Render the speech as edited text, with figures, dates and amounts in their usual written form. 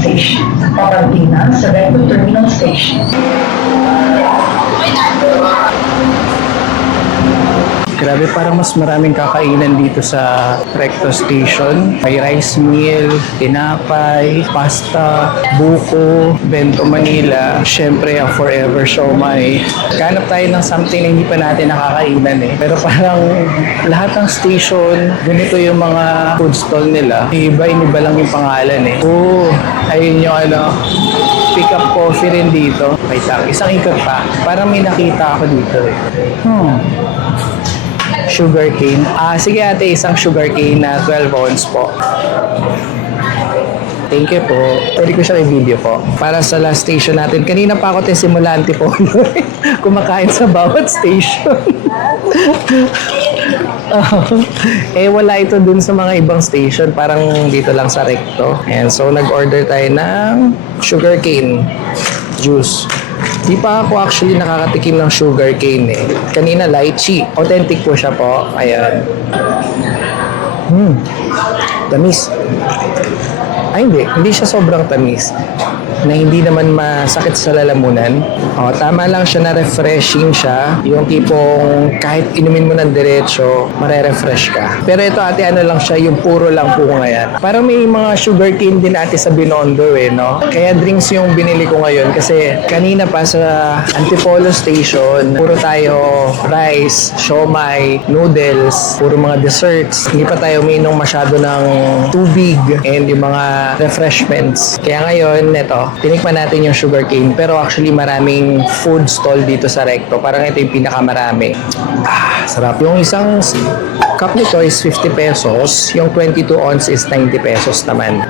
Station. Paparating na sa Recto Terminal Station. Grabe, parang mas maraming kakainan dito sa Recto Station. May rice meal, tinapay, pasta, buko, bento Manila, syempre ang forever siomai. Kanap tayo ng something na hindi pa natin nakakainan eh. Pero parang lahat ng station, ganito yung mga food stall nila. Iba-iba lang yung pangalan eh. Oh, ayun yung pick up coffee rin dito. Wait lang, isang ikot pa. Parang may nakita ako dito eh. Sugar cane. Sige ate, isang sugar cane na 12 ounce po. Thank you po. Pwede ko siya i-video po. Para sa last station natin. Kanina pa ako simulante po. Kumakain sa bawat station. Wala ito dun sa mga ibang station. Parang dito lang sa Recto. And so, nag-order tayo ng sugar cane juice. Di pa ako actually nakakatikim ng sugar cane eh. Kanina lychee. Authentic po siya po. Ayan. Tamis. Ay hindi. Hindi siya sobrang tamis. Na hindi naman masakit sa lalamunan. Tama lang siya na refreshing siya. Yung tipong kahit inumin mo ng diretso, mare-refresh ka. Pero ito ate, ano lang siya, yung puro lang po ngayon. Parang may mga sugar cane din ate sa Binondo eh, no? Kaya drinks yung binili ko ngayon kasi kanina pa sa Antipolo Station, puro tayo rice, siomai, noodles, puro mga desserts. Hindi pa tayo uminom masyado ng tubig and yung mga refreshments. Kaya ngayon, ito, tinikman natin yung sugar cane pero actually maraming food stall dito sa Recto. Parang ito yung pinakamarami. Sarap. Yung isang cup nito is 50 pesos. Yung 22 ounce is 90 pesos naman.